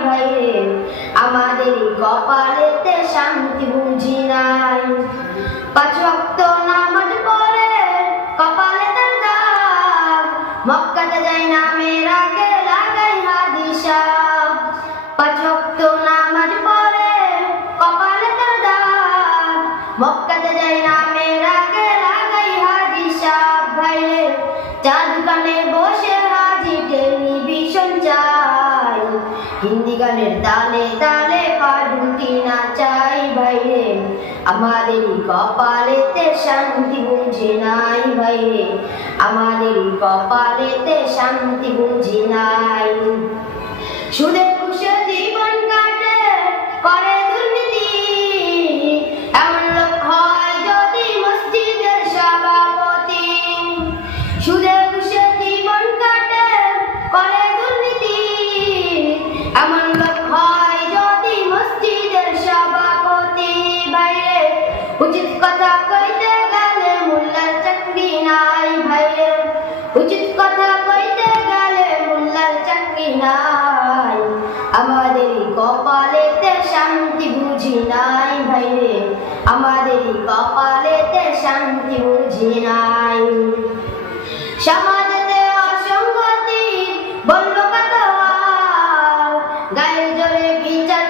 নাই ভাইরে আমাদেরই কপালেতে শান্তি বুঝি নাই। পাঁচ ওয়াক্ত নামাজ পড়ে, কপালে তার দাগ। মক্কাতে যাই নামের আগে লাগাই হাদিসা। হিন্দি গানের তালে তালে পাডুটি না চাই বাইরে। আমাদের কপালেতে শান্তি বুঝি নাই বাইরে। আমাদের কপালেতে শান্তি বুঝি নাই। সুদে উচিত কথা কইতে গেলে মোল্লার চাকরি নাই ভাইরে। উচিত কথা কইতে গেলে মোল্লার চাকরি নাই। আমাদের কপালেতে শান্তি বুঝি নাই ভাইরে। আমাদের কপালেতে শান্তি বুঝি নাই। সমাজেতে অসঙ্গতি বলল কত গায়ের জোরে বিচারপতি